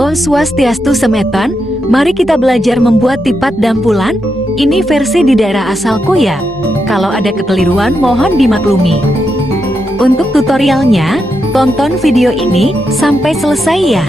Om Swastiastu Semeton, mari kita belajar membuat tipat dampulan. Ini versi di daerah asalku ya. Kalau ada kekeliruan mohon dimaklumi. Untuk tutorialnya, tonton video ini sampai selesai ya.